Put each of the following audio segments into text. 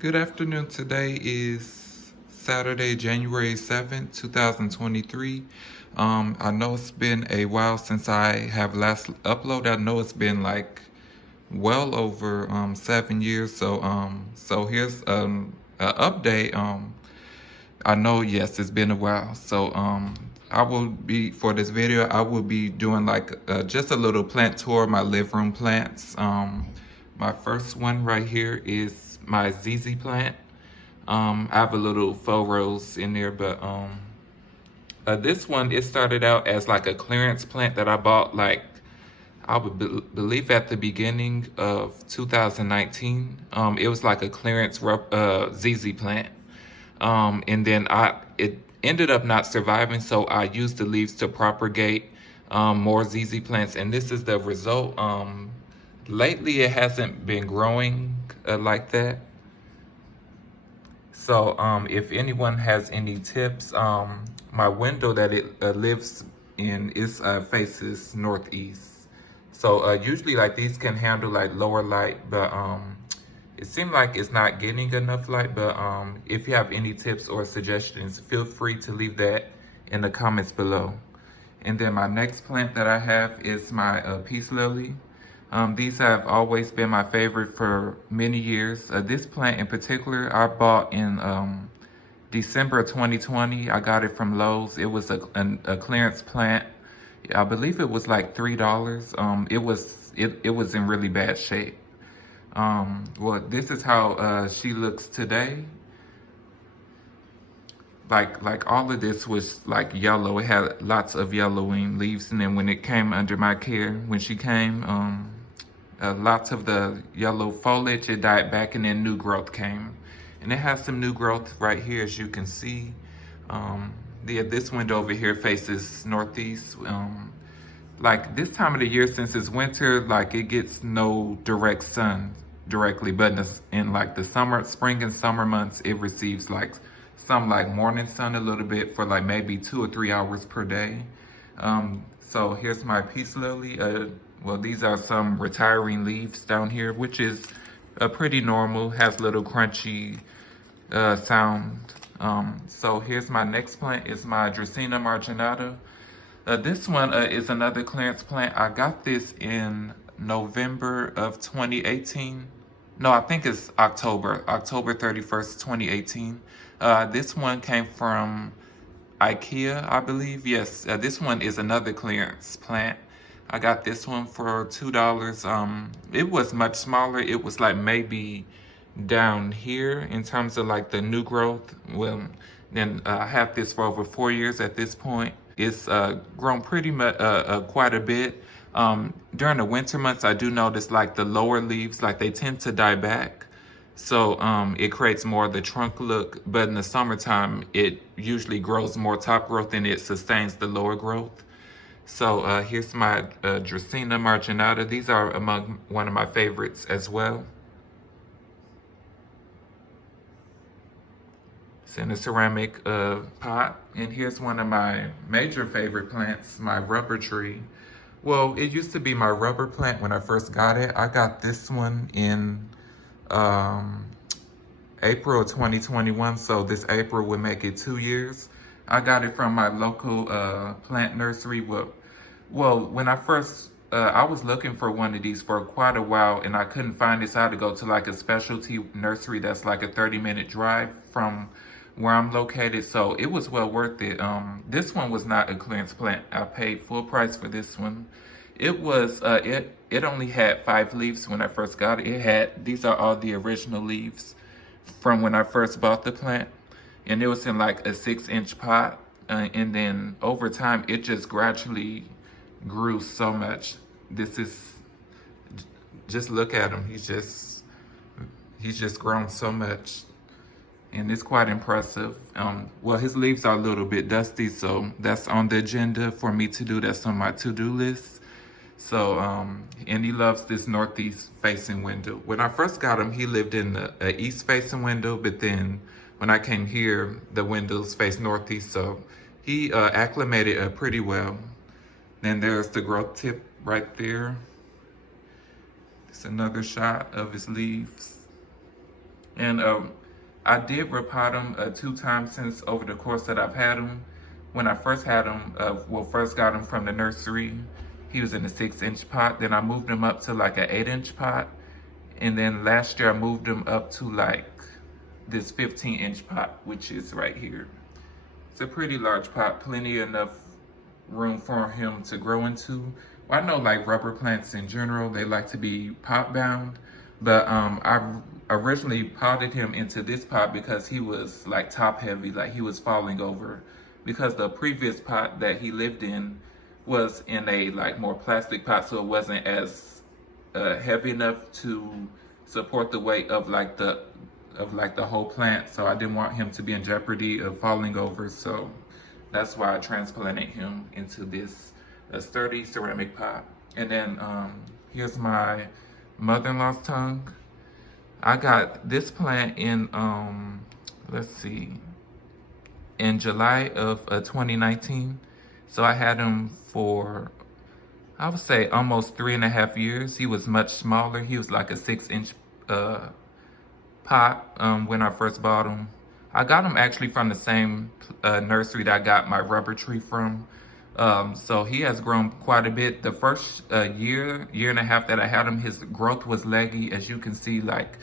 Good afternoon. Today is Saturday, January 7th, 2023. I know it's been a while since I have last uploaded. I know it's been like well over 7 years. So here's an update. I know, yes, it's been a while. I will be, for this video, I will be doing like just a little plant tour of my living room plants. My first one right here is my ZZ plant. I have a little faux rose in there, but this one, it started out as like a clearance plant that I bought like, I would believe at the beginning of 2019. It was like a clearance ZZ plant. And then it ended up not surviving, so I used the leaves to propagate more ZZ plants, and this is the result. Lately, it hasn't been growing like that. So if anyone has any tips, my window that it lives in is faces northeast. So usually like these can handle like lower light, but it seems like it's not getting enough light. But if you have any tips or suggestions, feel free to leave that in the comments below. And then my next plant that I have is my peace lily. These have always been my favorite for many years. This plant in particular, I bought in December 2020. I got it from Lowe's. It was a clearance plant. I believe it was like $3. It was in really bad shape. Well, this is how she looks today. Like all of this was like yellow. It had lots of yellowing leaves, and then when it came under my care, when she came, lots of the yellow foliage, it died back, and then new growth came. And it has some new growth right here, as you can see. This window over here faces northeast. Like this time of the year, since it's winter, like it gets no direct sun directly, but in like the spring and summer months, it receives like some like morning sun a little bit for like maybe 2 or 3 hours per day. So here's my peace lily. Well, these are some retiring leaves down here, which is pretty normal, has little crunchy sound. So here's my next plant, is my Dracaena Marginata. This one is another clearance plant. I got this in November of 2018. No, I think it's October 31st, 2018. This one came from IKEA, I believe. Yes, this one is another clearance plant. I got this one for $2. It was much smaller. It was like maybe down here in terms of like the new growth. Well, then I have this for over 4 years at this point. It's grown pretty much quite a bit. During the winter months, I do notice like the lower leaves, like they tend to die back. So it creates more of the trunk look, but in the summertime, it usually grows more top growth and it sustains the lower growth. So here's my Dracaena Marginata. These are among one of my favorites as well. It's in a ceramic pot. And here's one of my major favorite plants, my rubber tree. Well, it used to be my rubber plant when I first got it. I got this one in April of 2021, so this April would make it 2 years. I got it from my local plant nursery. Well, when I first, I was looking for one of these for quite a while, and I couldn't find it, so I had to go to like a specialty nursery that's like a 30-minute drive from where I'm located, so it was well worth it. This one was not a clearance plant. I paid full price for this one. It was, it only had 5 leaves when I first got it. These are all the original leaves from when I first bought the plant. And it was in like a 6-inch pot. And then over time, it just gradually grew so much. Just look at him. He's just grown so much. And it's quite impressive. Well, his leaves are a little bit dusty, so that's on the agenda for me to do. That's on my to-do list. So, and he loves this northeast facing window. When I first got him, he lived in the east facing window, but then when I came here, the windows face northeast, so he acclimated pretty well. Then there's the growth tip right there. It's another shot of his leaves. And I did repot them 2 times since over the course that I've had them. When I first had them, first got them from the nursery, he was in a 6-inch pot. Then I moved him up to like an 8-inch pot. And then last year I moved him up to like this 15-inch pot, which is right here. It's a pretty large pot, plenty enough room for him to grow into. Well, I know like rubber plants in general, they like to be pot bound, but I originally potted him into this pot because he was like top heavy, like he was falling over, because the previous pot that he lived in was in a like more plastic pot, so it wasn't as heavy enough to support the weight of like the whole plant. So I didn't want him to be in jeopardy of falling over, so that's why I transplanted him into this sturdy ceramic pot. And then here's my mother-in-law's tongue. I got this plant in let's see, in July of 2019. So I had him for, I would say, almost 3.5 years. He was much smaller. He was like a 6-inch pot when I first bought him. I got him actually from the same nursery that I got my rubber tree from. So he has grown quite a bit. The first year and a half that I had him, his growth was leggy. As you can see, like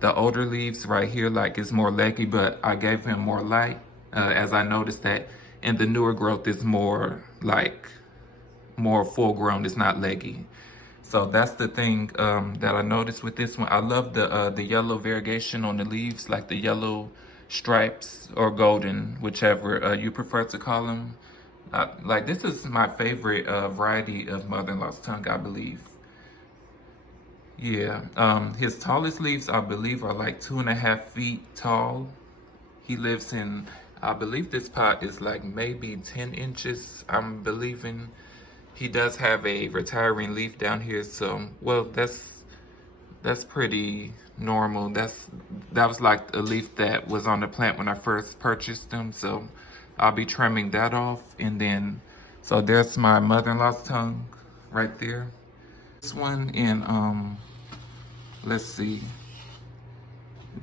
the older leaves right here, like it's more leggy, but I gave him more light as I noticed that. And the newer growth is more like more full grown, it's not leggy. So that's the thing that I noticed with this one. I love the yellow variegation on the leaves, like the yellow stripes or golden, whichever you prefer to call them. Like this is my favorite variety of mother-in-law's tongue, I believe. Yeah, his tallest leaves, I believe, are like 2.5 feet tall. He lives in, I believe this pot is like maybe 10 inches, I'm believing. He does have a retiring leaf down here, so, well, that's pretty normal. That was like a leaf that was on the plant when I first purchased them, so I'll be trimming that off. And then, so there's my mother-in-law's tongue right there. This one in, let's see,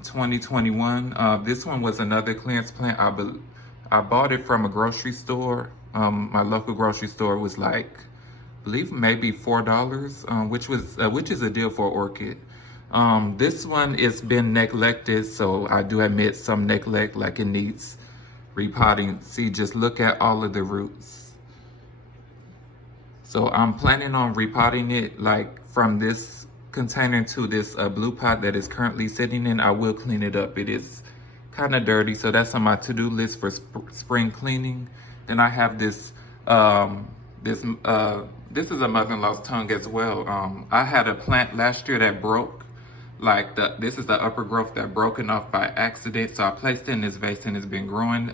2021. This one was another clearance plant. I bought it from a grocery store. My local grocery store was like, I believe maybe $4, which is a deal for orchid. This one has been neglected, so I do admit some neglect, like it needs repotting. See, just look at all of the roots. So I'm planning on repotting it like from this container to this blue pot that is currently sitting in. I will clean it up. It is kind of dirty, so that's on my to-do list for spring cleaning. Then I have this this is a mother-in-law's tongue as well. I had a plant last year that broke. Like this is the upper growth that broken off by accident, so I placed it in this vase and it's been growing.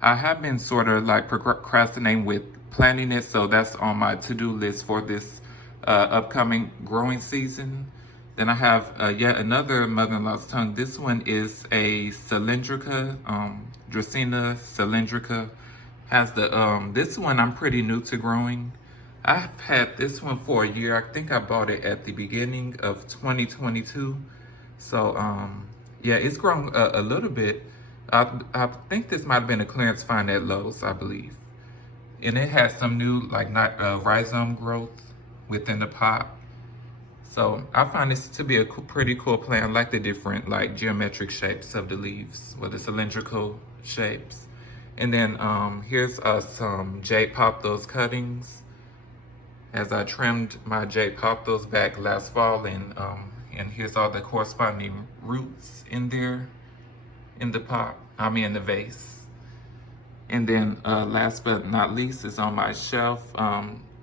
I have been sort of like procrastinating with planting it, so that's on my to-do list for this upcoming growing season. Then I have yet another mother-in-law's tongue. This one is a cylindrica, Dracaena cylindrica. Has the this one I'm pretty new to growing. I've had this one for a year. I think I bought it at the beginning of 2022. So yeah, it's grown a little bit. I think this might have been a clearance find at Lowe's, I believe. And it has some new like rhizome growth within the pot. So I find this to be a pretty cool plant. I like the different like geometric shapes of the leaves, or the cylindrical shapes. And then here's some jade pothos cuttings. As I trimmed my jade pothos back last fall, and here's all the corresponding roots in there, in the pot, in the vase. And then last but not least is on my shelf.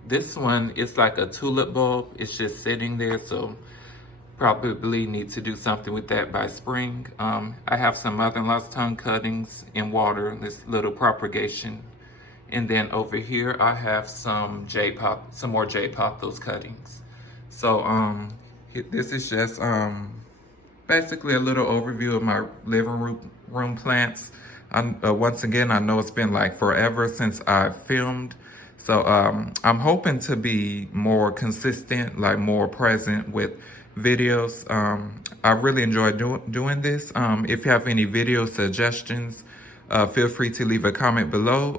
This one is like a tulip bulb. It's just sitting there, so probably need to do something with that by spring. I have some mother-in-law's tongue cuttings in water, this little propagation. And then over here I have some more jade pothos cuttings. So this is just basically a little overview of my living room plants. Once again, I know it's been like forever since I filmed. So I'm hoping to be more consistent, like more present with videos. I really enjoy doing this. If you have any video suggestions, feel free to leave a comment below.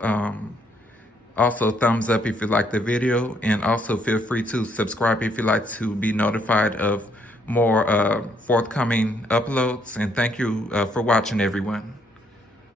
Also, thumbs up if you like the video, and also feel free to subscribe if you like to be notified of more forthcoming uploads. And thank you for watching, everyone.